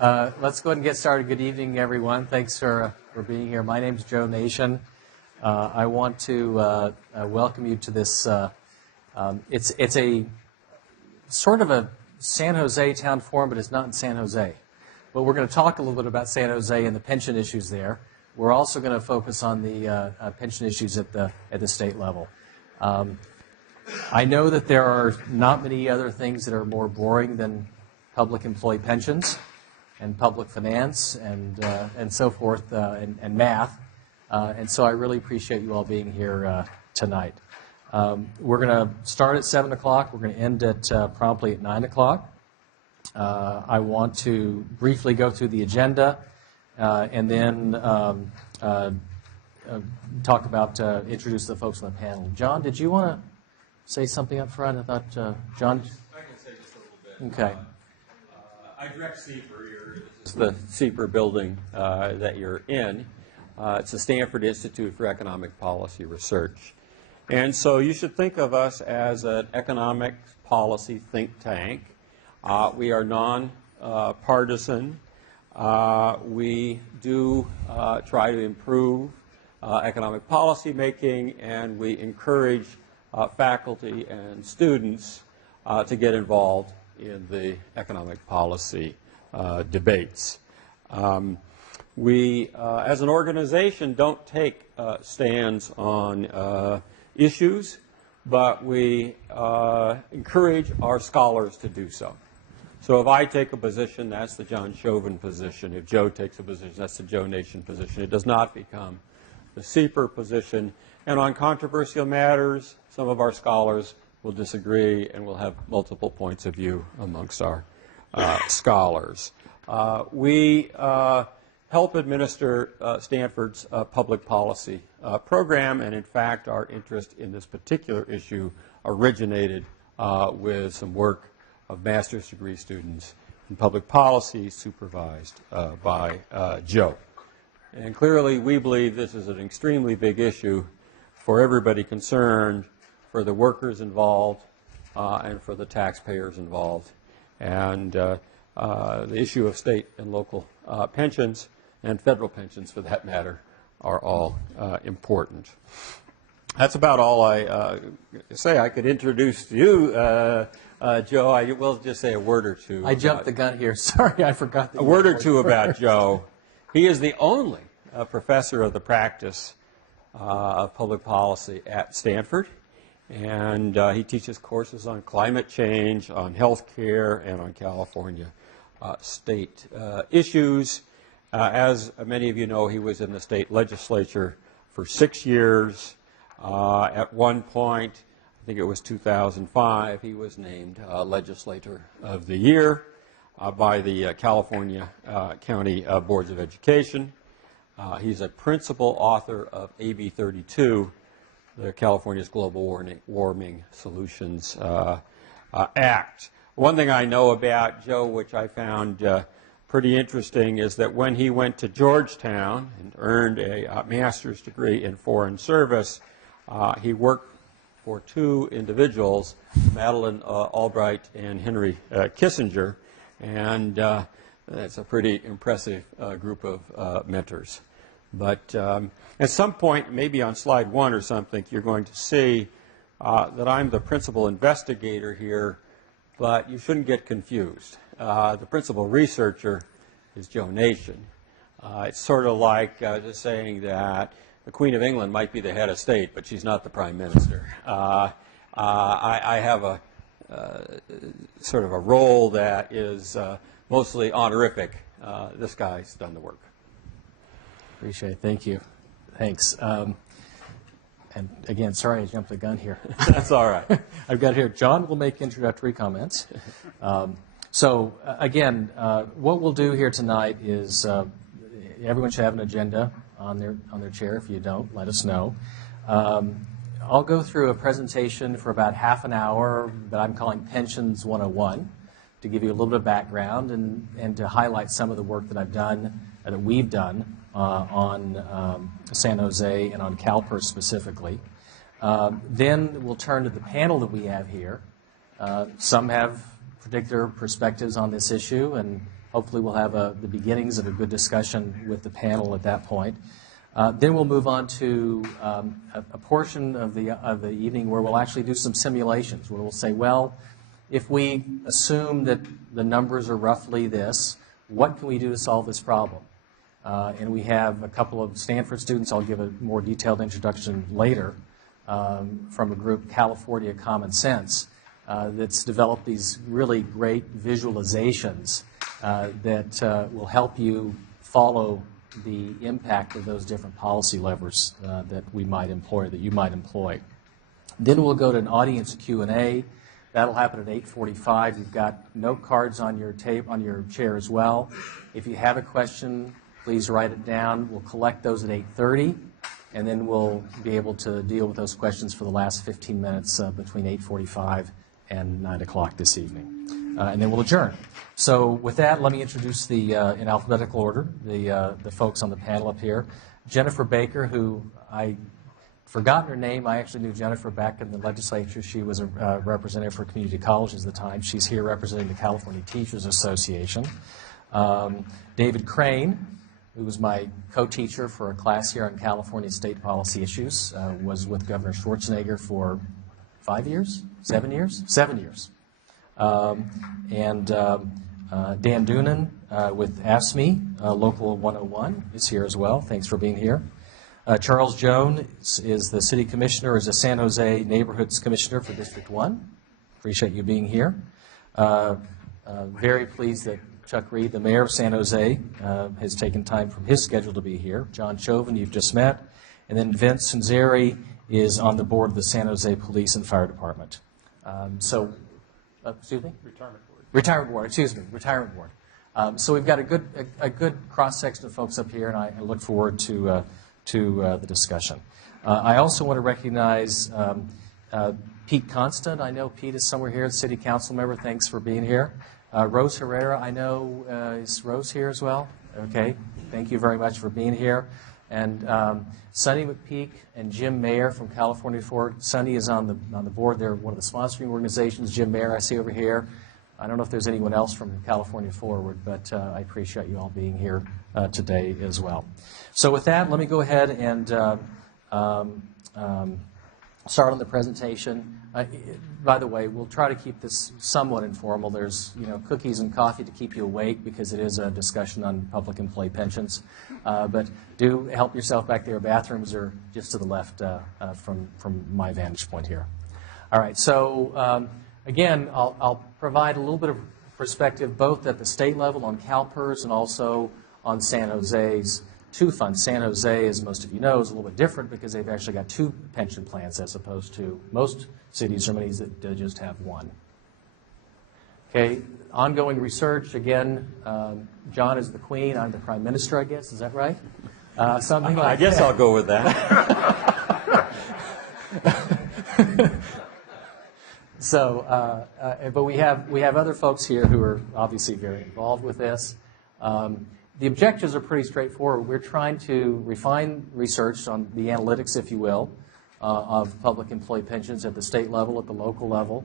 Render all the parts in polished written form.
Let's go ahead and get started. Good evening, everyone. Thanks for being here. My name is Joe Nation. I want to welcome you to this. It's a sort of a San Jose town forum, but it's not in San Jose. But we're going to talk a little bit about San Jose and the pension issues there. We're also going to focus on the pension issues at the state level. I know that there are not many other things that are more boring than public employee pensions and public finance and so forth and math. And so I really appreciate you all being here tonight. We're going to start at 7 o'clock. We're going to end at promptly at 9 o'clock. I want to briefly go through the agenda and then talk about, introduce the folks on the panel. John, did you want to say something up front? I thought, John? I can say just a little bit. Okay. I direct SIEPR. This is the SIEPR building that you're in. It's the Stanford Institute for Economic Policy Research. And so you should think of us as an economic policy think tank. We are non-partisan. We do try to improve economic policy making, and we encourage faculty and students to get involved in the economic policy debates. We, as an organization, don't take stands on issues, but we encourage our scholars to do so. So if I take a position, that's the John Chauvin position. If Joe takes a position, that's the Joe Nation position. It does not become the SIEPR position. And on controversial matters, some of our scholars will disagree, and we'll have multiple points of view amongst our scholars. We help administer Stanford's public policy program, and in fact, our interest in this particular issue originated with some work of master's degree students in public policy supervised by Joe. And clearly, we believe this is an extremely big issue for everybody concerned, for the workers involved, and for the taxpayers involved. And the issue of state and local pensions, and federal pensions for that matter, are all important. That's about all I say. I could introduce you, Joe. I will just say a word or two. I jumped the gun here. Sorry, I forgot. A word or two about Joe. He is the only professor of the practice of public policy at Stanford. And he teaches courses on climate change, on health care, and on California state issues. As many of you know, he was in the state legislature for 6 years. At one point, I think it was 2005, he was named Legislator of the Year by the California County Boards of Education. He's a principal author of AB 32, the California's Global Warming Solutions Act. One thing I know about Joe, which I found pretty interesting, is that when he went to Georgetown and earned a master's degree in foreign service, he worked for two individuals, Madeleine Albright and Henry Kissinger, and that's a pretty impressive group of mentors. But at some point, maybe on slide 1 or something, you're going to see that I'm the principal investigator here, but you shouldn't get confused. The principal researcher is Joe Nation. It's sort of like just saying that the Queen of England might be the head of state, but she's not the prime minister. I have a sort of a role that is mostly honorific. This guy's done the work. Appreciate it. Thank you. Thanks. And again, sorry I jumped the gun here. That's all right. I've got here, John will make introductory comments. Again, what we'll do here tonight is everyone should have an agenda on their chair. If you don't, let us know. I'll go through a presentation for about half an hour that I'm calling Pensions 101 to give you a little bit of background and to highlight some of the work that I've done, that we've done on San Jose and on CalPERS specifically. Then we'll turn to the panel that we have here. Some have particular perspectives on this issue, and Hopefully we'll have the beginnings of a good discussion with the panel at that point. Then we'll move on to a portion of the evening where we'll actually do some simulations, where we'll say, well, if we assume that the numbers are roughly this, what can we do to solve this problem? And we have a couple of Stanford students, I'll give a more detailed introduction later, from a group, California Common Sense, that's developed these really great visualizations that will help you follow the impact of those different policy levers that we might employ, that you might employ. Then we'll go to an audience Q&A. That'll happen at 8:45. You've got note cards on your chair as well. If you have a question, please write it down. We'll collect those at 8:30, and then we'll be able to deal with those questions for the last 15 minutes between 8:45 and 9 o'clock this evening. And then we'll adjourn. So with that, let me introduce in alphabetical order, the folks on the panel up here. Jennifer Baker, who I forgotten her name. I actually knew Jennifer back in the legislature. She was a representative for community colleges at the time. She's here representing the California Teachers Association. David Crane, who was my co-teacher for a class here on California state policy issues, was with Governor Schwarzenegger for 5 years? 7 years? 7 years. Dan Doonan with AFSCME, Local 101, is here as well. Thanks for being here. Charles Jones is the city commissioner, is a San Jose Neighborhoods Commissioner for District 1. Appreciate you being here. Very pleased that Chuck Reed, the mayor of San Jose, has taken time from his schedule to be here. John Chauvin, you've just met. And then Vince Sunzeri is on the board of the San Jose Police and Fire Department. Excuse me? Retirement board, excuse me, retirement board. So we've got a good cross-section of folks up here, and I look forward to the discussion. I also want to recognize Pete Constant. I know Pete is somewhere here, city council member. Thanks for being here. Rose Herrera, I know, is Rose here as well? Okay, thank you very much for being here. And Sonny McPeak and Jim Mayer from California Forward. Sonny is on the board. They're one of the sponsoring organizations. Jim Mayer, I see over here. I don't know if there's anyone else from California Forward, but I appreciate you all being here today as well. So with that, let me go ahead and start on the presentation. By the way, we'll try to keep this somewhat informal. There's cookies and coffee to keep you awake because it is a discussion on public employee pensions. But do help yourself back there. Bathrooms are just to the left from my vantage point here. All right, so again, I'll provide a little bit of perspective both at the state level on CalPERS and also on San Jose's two funds. San Jose, as most of you know, is a little bit different because they've actually got two pension plans as opposed to most cities or cities that just have one. Okay, ongoing research, again, John is the queen, I'm the prime minister, I guess, is that right? Something like I guess that. I'll go with that. So, but we have other folks here who are obviously very involved with this. The objectives are pretty straightforward. We're trying to refine research on the analytics, if you will, of public employee pensions at the state level, at the local level.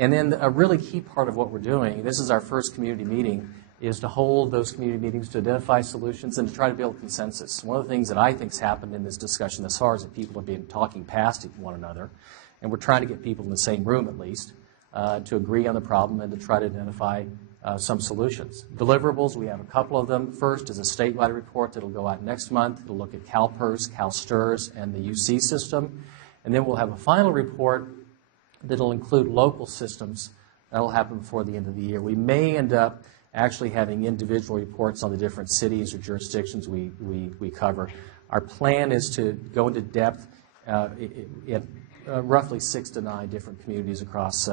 And then a really key part of what we're doing, this is our first community meeting, is to hold those community meetings to identify solutions and to try to build consensus. One of the things that I think has happened in this discussion thus far is that people have been talking past one another, and we're trying to get people in the same room at least to agree on the problem and to try to identify some solutions. Deliverables, we have a couple of them. First is a statewide report that will go out next month. It'll look at CalPERS, CalSTRS, and the UC system. And then we'll have a final report that'll include local systems. That'll happen before the end of the year. We may end up actually having individual reports on the different cities or jurisdictions we cover. Our plan is to go into depth in roughly 6 to 9 different communities across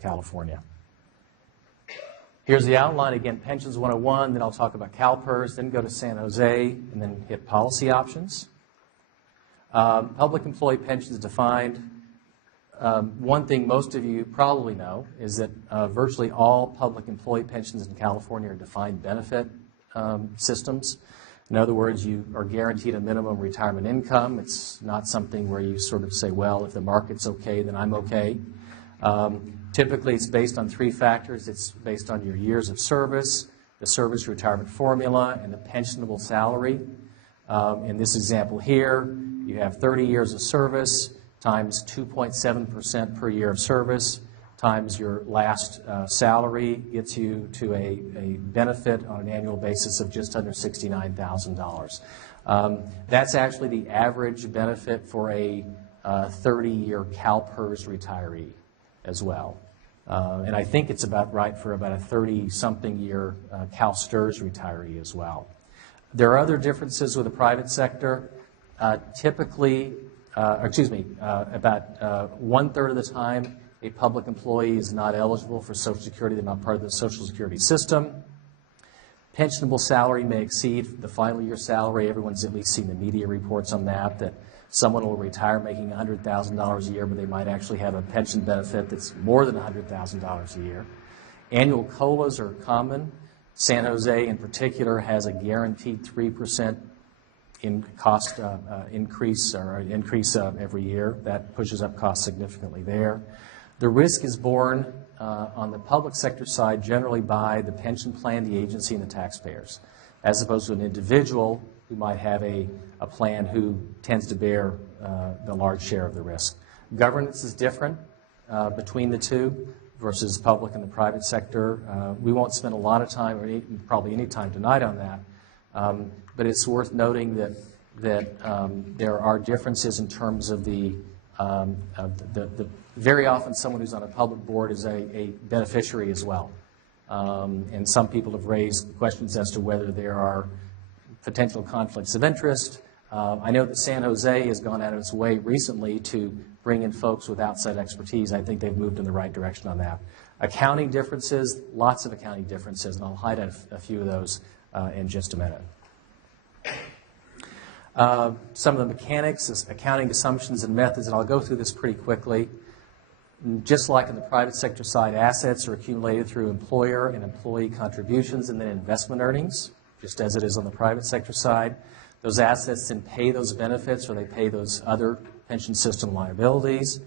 California. Here's the outline. Again, Pensions 101, then I'll talk about CalPERS, then go to San Jose, and then hit policy options. Public employee pensions defined. One thing most of you probably know is that virtually all public employee pensions in California are defined benefit systems. In other words, you are guaranteed a minimum retirement income. It's not something where you sort of say, well, if the market's okay, then I'm okay. Typically, it's based on 3 factors. It's based on your years of service, the service retirement formula, and the pensionable salary. In this example here, you have 30 years of service times 2.7% per year of service times your last salary gets you to a benefit on an annual basis of just under $69,000. That's actually the average benefit for a 30-year CalPERS retiree as well. And I think it's about right for about a 30-something year CalSTRS retiree as well. There are other differences with the private sector. Typically, about 1/3 of the time, a public employee is not eligible for Social Security. They're not part of the Social Security system. Pensionable salary may exceed the final year salary. Everyone's at least seen the media reports on that someone will retire making $100,000 a year, but they might actually have a pension benefit that's more than $100,000 a year. Annual COLAs are common. San Jose, in particular, has a guaranteed 3% increase every year. That pushes up costs significantly there. The risk is borne on the public sector side generally by the pension plan, the agency, and the taxpayers, as opposed to an individual who might have a plan who tends to bear the large share of the risk. Governance is different between the two versus public and the private sector. We won't spend a lot of time, or probably any time tonight on that, but it's worth noting that there are differences in terms of the very often someone who's on a public board is a beneficiary as well. And some people have raised questions as to whether there are potential conflicts of interest. I know that San Jose has gone out of its way recently to bring in folks with outside expertise. I think they've moved in the right direction on that. Accounting differences, lots of accounting differences, and I'll highlight a few of those in just a minute. Some of the mechanics, accounting assumptions and methods, and I'll go through this pretty quickly. Just like in the private sector side, assets are accumulated through employer and employee contributions and then investment earnings, just as it is on the private sector side. Those assets then pay those benefits, or they pay those other pension system liabilities.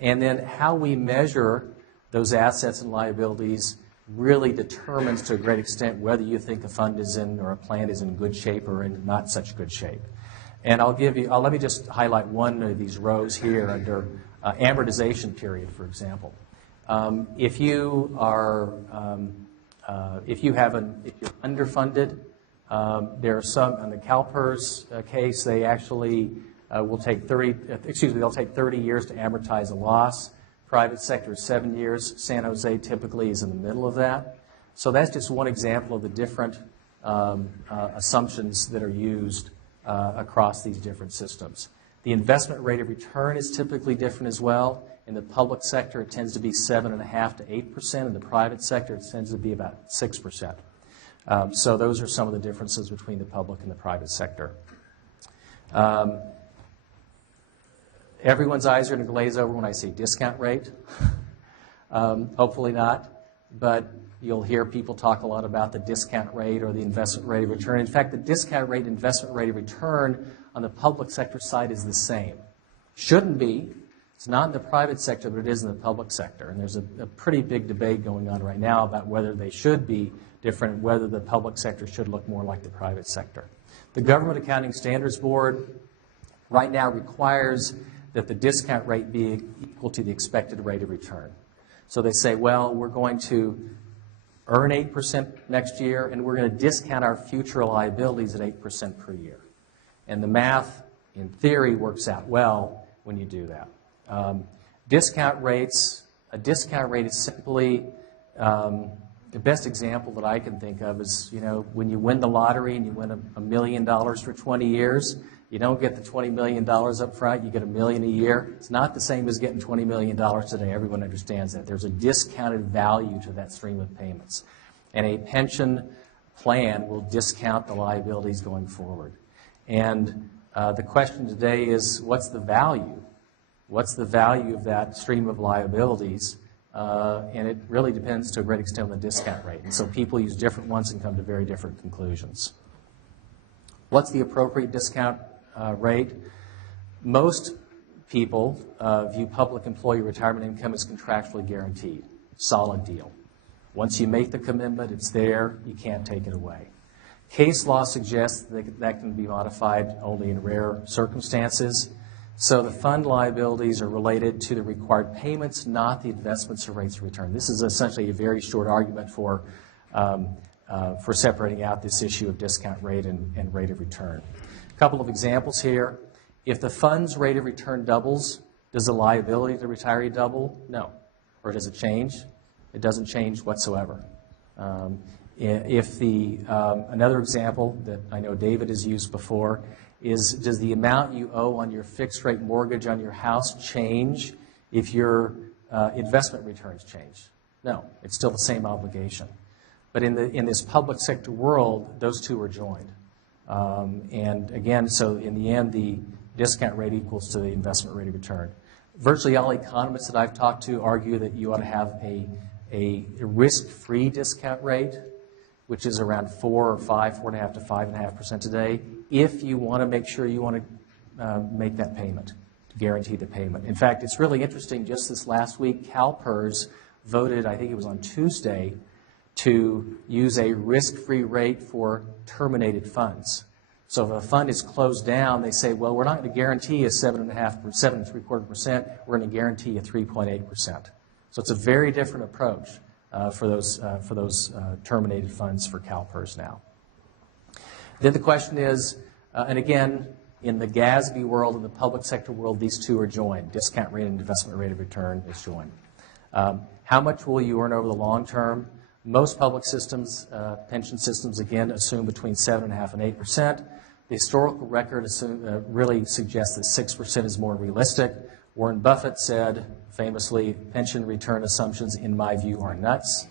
And then how we measure those assets and liabilities really determines to a great extent whether you think a fund is in or a plan is in good shape or in not such good shape. And let me just highlight one of these rows here under amortization period, for example. If you're underfunded, there are some, in the CalPERS case, they actually will take 30 years to amortize a loss. Private sector is 7 years. San Jose typically is in the middle of that. So that's just one example of the different assumptions that are used across these different systems. The investment rate of return is typically different as well. In the public sector, it tends to be 7.5% to 8%. In the private sector, it tends to be about 6%. So those are some of the differences between the public and the private sector. Everyone's eyes are going to glaze over when I say discount rate. Hopefully not, but you'll hear people talk a lot about the discount rate or the investment rate of return. In fact, the discount rate, investment rate of return on the public sector side is the same. Shouldn't be. It's not in the private sector, but it is in the public sector. And there's a pretty big debate going on right now about whether they should be different, whether the public sector should look more like the private sector. The Government Accounting Standards Board right now requires that the discount rate be equal to the expected rate of return. So they say, well, we're going to earn 8% next year, and we're going to discount our future liabilities at 8% per year. And the math, in theory, works out well when you do that. Discount rates, a discount rate is simply, the best example that I can think of is, when you win the lottery and you win $1 million for 20 years, you don't get the $20 million up front, you get $1 million a year. It's not the same as getting $20 million today. Everyone understands that. There's a discounted value to that stream of payments. And a pension plan will discount the liabilities going forward. And the question today is, what's the value? What's the value of that stream of liabilities? And it really depends to a great extent on the discount rate. And so people use different ones and come to very different conclusions. What's the appropriate discount rate? Most people view public employee retirement income as contractually guaranteed. Solid deal. Once you make the commitment, it's there. You can't take it away. Case law suggests that can be modified only in rare circumstances. So the fund liabilities are related to the required payments, not the investments or rates of return. This is essentially a very short argument for separating out this issue of discount rate and rate of return. A couple of examples here. If the fund's rate of return doubles, does the liability to the retiree double? No. Or does it change? It doesn't change whatsoever. Another example that I know David has used before is, does the amount you owe on your fixed rate mortgage on your house change if your investment returns change? No, it's still the same obligation. But in this public sector world, those two are joined. And again, so in the end, the discount rate equals to the investment rate of return. Virtually all economists that I've talked to argue that you ought to have a risk-free discount rate, which is around 4.5% to 5.5% today, if you want to make sure you want to make that payment, to guarantee the payment. In fact, it's really interesting, just this last week, CalPERS voted, I think it was on Tuesday, to use a risk-free rate for terminated funds. So if a fund is closed down, they say, well, we're not going to guarantee a 7.75%, we're going to guarantee a 3.8%. So it's a very different approach for those terminated funds for CalPERS now. Then the question is, and again, in the GASB world, in the public sector world, these two are joined. Discount rate and investment rate of return is joined. How much will you earn over the long term? Most public systems, pension systems, again, assume between 7.5% and 8%. The historical record really suggests that 6% is more realistic. Warren Buffett said, famously, pension return assumptions, in my view, are nuts,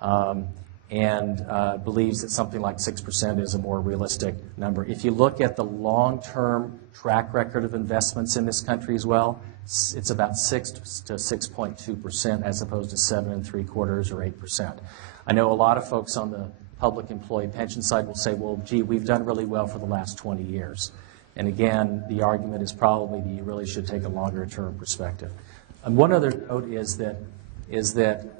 and believes that something like 6% is a more realistic number. If you look at the long-term track record of investments in this country as well, it's about 6 to 6.2% as opposed to 7.75% or 8%. I know a lot of folks on the public employee pension side will say, well, gee, we've done really well for the last 20 years. And again, the argument is probably that you really should take a longer-term perspective. And one other note is that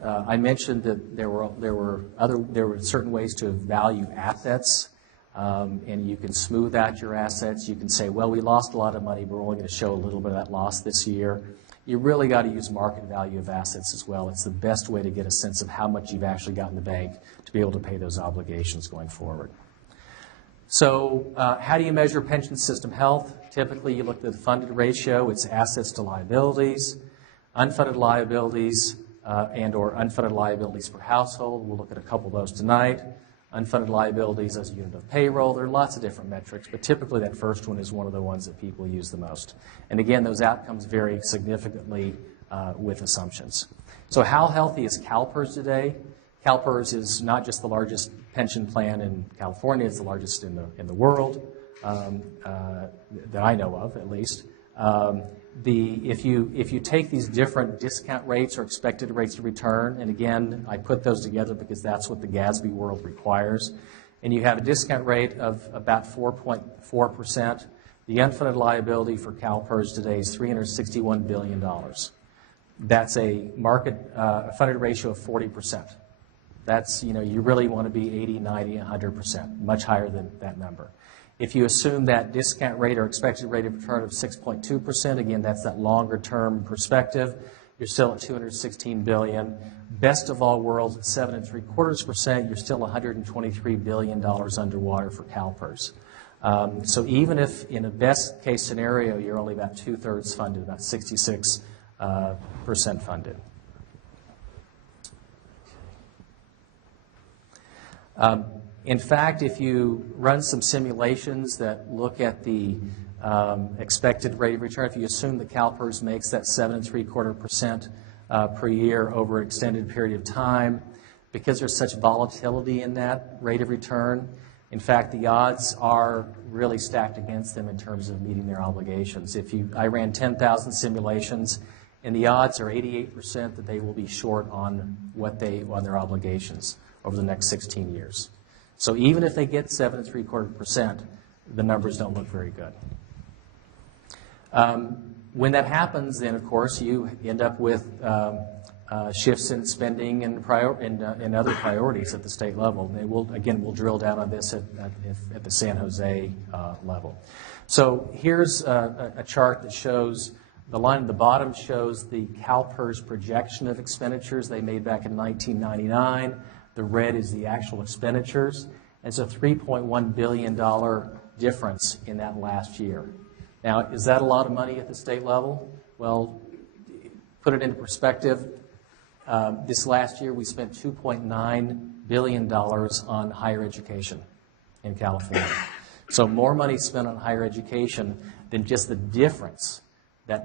I mentioned that there were certain ways to value assets, and you can smooth out your assets. You can say, well, we lost a lot of money, but we're only going to show a little bit of that loss this year. You really got to use market value of assets as well. It's the best way to get a sense of how much you've actually got in the bank to be able to pay those obligations going forward. So how do you measure pension system health? Typically, you look at the funded ratio. It's assets to liabilities, unfunded liabilities, and or unfunded liabilities per household. We'll look at a couple of those tonight. Unfunded liabilities as a unit of payroll. There are lots of different metrics, but typically that first one is one of the ones that people use the most. And again, those outcomes vary significantly with assumptions. So how healthy is CalPERS today? CalPERS is not just the largest pension plan in California, it's the largest in the world, that I know of at least. If you take these different discount rates or expected rates of return, and again, I put those together because that's what the GASB world requires, and you have a discount rate of about 4.4%, the unfunded liability for CalPERS today is $361 billion. That's a market funded ratio of 40%. That's, you really want to be 80, 90, 100%, much higher than that number. If you assume that discount rate or expected rate of return of 6.2%, again, that's that longer term perspective, you're still at $216 billion. Best of all worlds at 7.75%, you're still $123 billion underwater for CalPERS. So even if in a best case scenario, you're only about 2/3 funded, about 66% funded. In fact, if you run some simulations that look at the expected rate of return, if you assume that CalPERS makes that 7.75% per year over an extended period of time, because there's such volatility in that rate of return, in fact, the odds are really stacked against them in terms of meeting their obligations. I ran 10,000 simulations, and the odds are 88% that they will be short on on their obligations over the next 16 years. So even if they get 7.75%, the numbers don't look very good. When that happens, then of course you end up with shifts in spending and other priorities at the state level. We'll drill down on this at the San Jose level. So here's a chart that shows, the line at the bottom shows the CalPERS projection of expenditures they made back in 1999. The red is the actual expenditures. It's a $3.1 billion difference in that last year. Now, is that a lot of money at the state level? Well, put it into perspective. This last year, we spent $2.9 billion on higher education in California. So more money spent on higher education than just the difference, that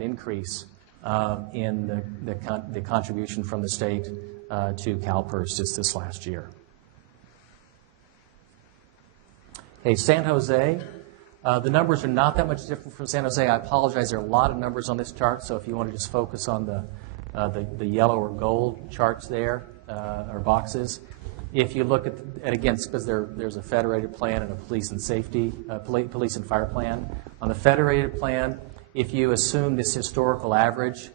increase in the contribution from the state to CalPERS just this last year. Okay, San Jose. The numbers are not that much different from San Jose. I apologize, there are a lot of numbers on this chart, so if you want to just focus on the yellow or gold charts there, or boxes. If you look at again, it's because there's a federated plan and a police and fire plan. On the federated plan, if you assume this historical average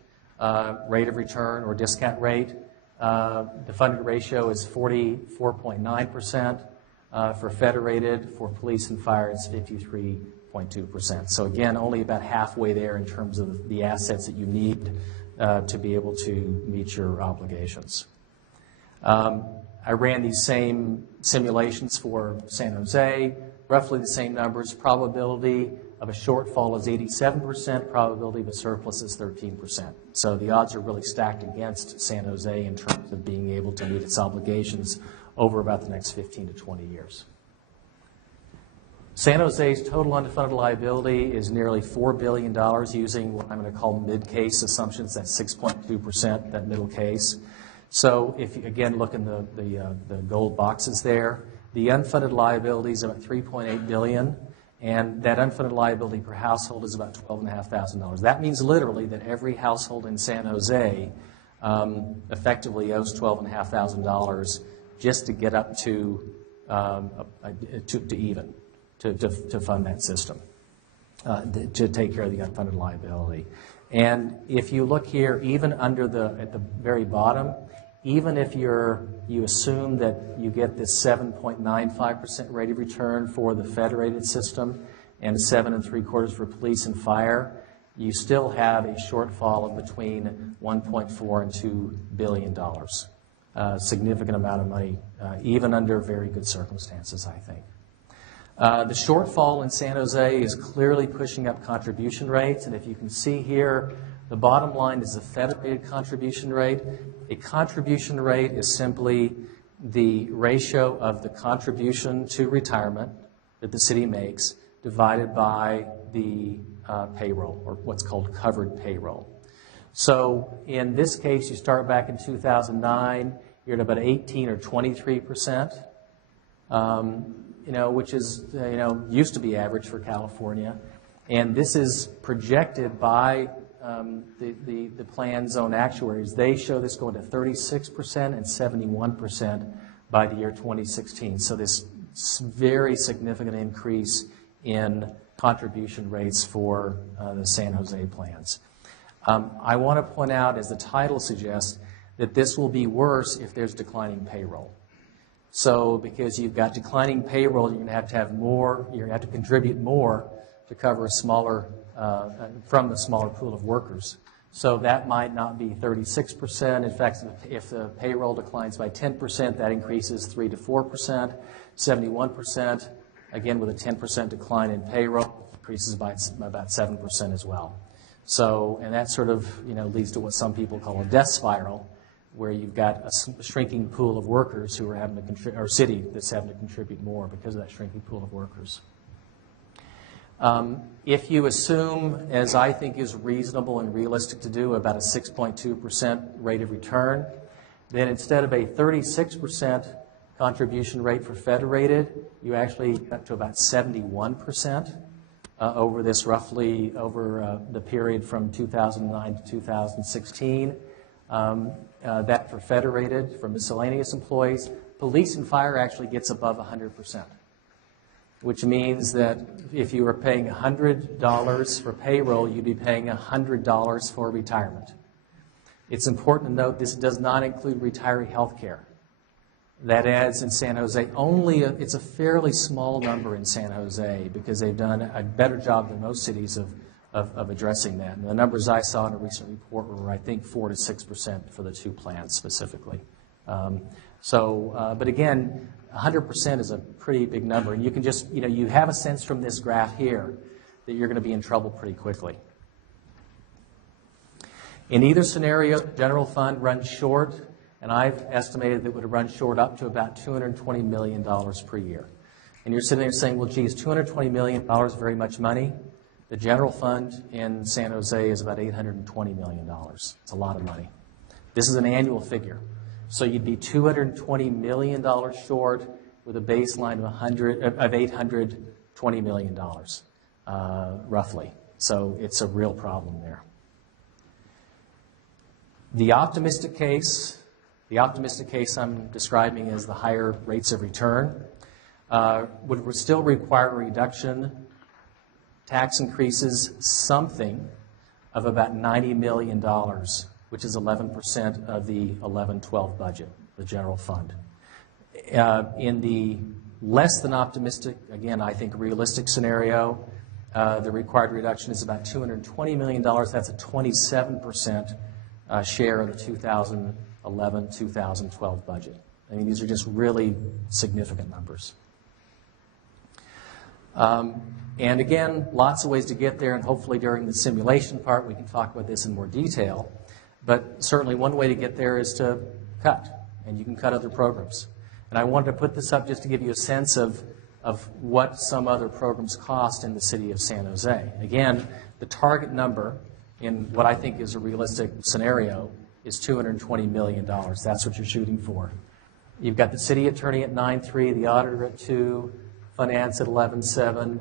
rate of return or discount rate, the funded ratio is 44.9%. For federated, for police and fire, it's 53.2%. So again, only about halfway there in terms of the assets that you need to be able to meet your obligations. I ran these same simulations for San Jose, roughly the same numbers. Probability of a shortfall is 87%, probability of a surplus is 13%. So the odds are really stacked against San Jose in terms of being able to meet its obligations over about the next 15 to 20 years. San Jose's total unfunded liability is nearly $4 billion using what I'm going to call mid-case assumptions, that's 6.2%, that middle case. So if you, again, look in the gold boxes there, the unfunded liability is about $3.8 billion, and that unfunded liability per household is about $12,500. That means literally that every household in San Jose effectively owes $12,500 just to get up to even, to fund that system, to take care of the unfunded liability. And if you look here, even at the very bottom, even if you assume that you get this 7.95% rate of return for the federated system and 7 3/4 for police and fire, you still have a shortfall of between $1.4 and $2 billion. Significant amount of money, even under very good circumstances, I think. The shortfall in San Jose is clearly pushing up contribution rates, and if you can see here, the bottom line is the federated contribution rate. A contribution rate is simply the ratio of the contribution to retirement that the city makes divided by the payroll, or what's called covered payroll. So in this case, you start back in 2009, you're at about 18 or 23%, which is, used to be average for California. And this is projected by the plan zone actuaries. They show this going to 36% and 71% by the year 2016. So this very significant increase in contribution rates for the San Jose plans. I want to point out, as the title suggests, that this will be worse if there's declining payroll. So because you've got declining payroll, you're going to have more, you're going to have to contribute more to cover a smaller, from the smaller pool of workers. So that might not be 36%. In fact, if the payroll declines by 10%, that increases 3 to 4%. 71%, again with a 10% decline in payroll, increases by about 7% as well. So, and that sort of, leads to what some people call a death spiral, where you've got a shrinking pool of workers who are having to contribute, or city that's having to contribute more because of that shrinking pool of workers. If you assume, as I think is reasonable and realistic to do, about a 6.2% rate of return, then instead of a 36% contribution rate for federated, you actually get to about 71%. Over this roughly over the period from 2009 to 2016. That for federated, for miscellaneous employees, police and fire actually gets above 100%, which means that if you were paying $100 for payroll, you'd be paying $100 for retirement. It's important to note this does not include retiree health care. That adds in San Jose it's a fairly small number in San Jose because they've done a better job than most cities of addressing that. And the numbers I saw in a recent report were, I think, 4 to 6% for the two plans specifically. But again, 100% is a pretty big number. And you can just, you have a sense from this graph here that you're going to be in trouble pretty quickly. In either scenario, the general fund runs short, and I've estimated that it would run short up to about $220 million per year. And you're sitting there saying, well, geez, $220 million is very much money. The general fund in San Jose is about $820 million. It's a lot of money. This is an annual figure. So you'd be $220 million short with a baseline of $820 million, roughly. So it's a real problem there. The optimistic case I'm describing as the higher rates of return would still require a reduction, tax increases, something of about $90 million, which is 11% of the 11-12 budget, the general fund. In the less than optimistic, again, I think realistic scenario, the required reduction is about $220 million. That's a 27% share of the 2011-2012 budget. I mean, these are just really significant numbers. And again, lots of ways to get there, and hopefully during the simulation part we can talk about this in more detail. But certainly one way to get there is to cut, and you can cut other programs. And I wanted to put this up just to give you a sense of what some other programs cost in the city of San Jose. Again, the target number in what I think is a realistic scenario is $220 million. That's what you're shooting for. You've got the city attorney at 9.3, the auditor at 2, finance at 11.7,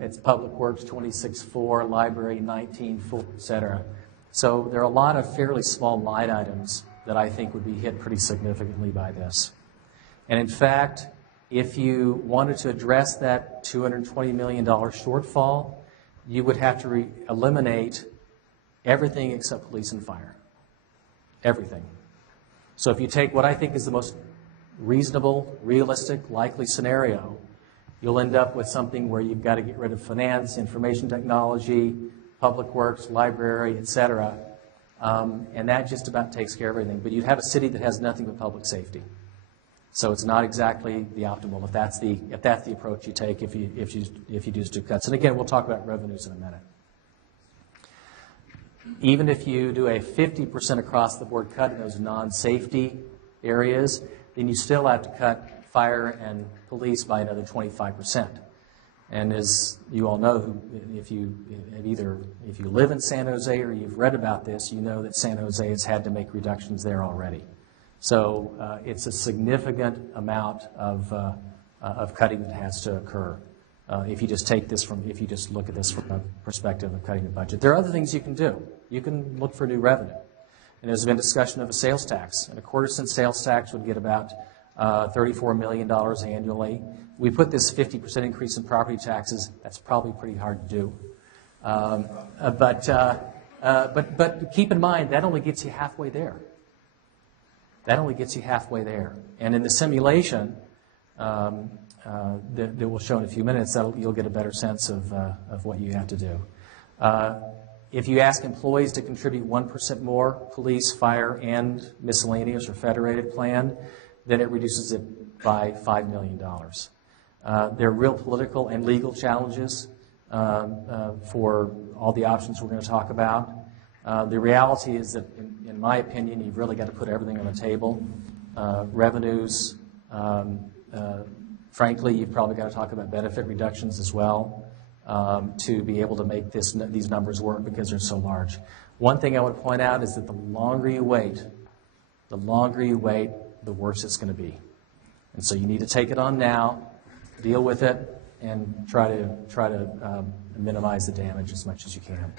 it's public works 26.4, library 19.4, etc. So there are a lot of fairly small line items that I think would be hit pretty significantly by this. And in fact, if you wanted to address that $220 million shortfall, you would have to eliminate everything except police and fire. Everything. So if you take what I think is the most reasonable, realistic, likely scenario, you'll end up with something where you've got to get rid of finance, information technology, public works, library, etc. And that just about takes care of everything. But you'd have a city that has nothing but public safety. So it's not exactly the optimal if that's the approach you take if you do do cuts. And again, we'll talk about revenues in a minute. Even if you do a 50% across the board cut in those non-safety areas, then you still have to cut fire and police by another 25%. And as you all know, if you live in San Jose or you've read about this, you know that San Jose has had to make reductions there already. So it's a significant amount of cutting that has to occur. If you just look at this from a perspective of cutting the budget. There are other things you can do. You can look for new revenue. And there's been discussion of a sales tax. And a quarter-cent sales tax would get about $34 million annually. We put this 50% increase in property taxes. That's probably pretty hard to do. But keep in mind, that only gets you halfway there. That only gets you halfway there. And in the simulation that we'll show in a few minutes, you'll get a better sense of what you have to do. If you ask employees to contribute 1% more, police, fire, and miscellaneous or federated plan, then it reduces it by $5 million. There are real political and legal challenges for all the options we're going to talk about. The reality is that, in my opinion, you've really got to put everything on the table. Revenues, frankly, you've probably got to talk about benefit reductions as well to be able to make these numbers work because they're so large. One thing I would point out is that the longer you wait, the worse it's going to be. And so you need to take it on now, deal with it, and try to minimize the damage as much as you can.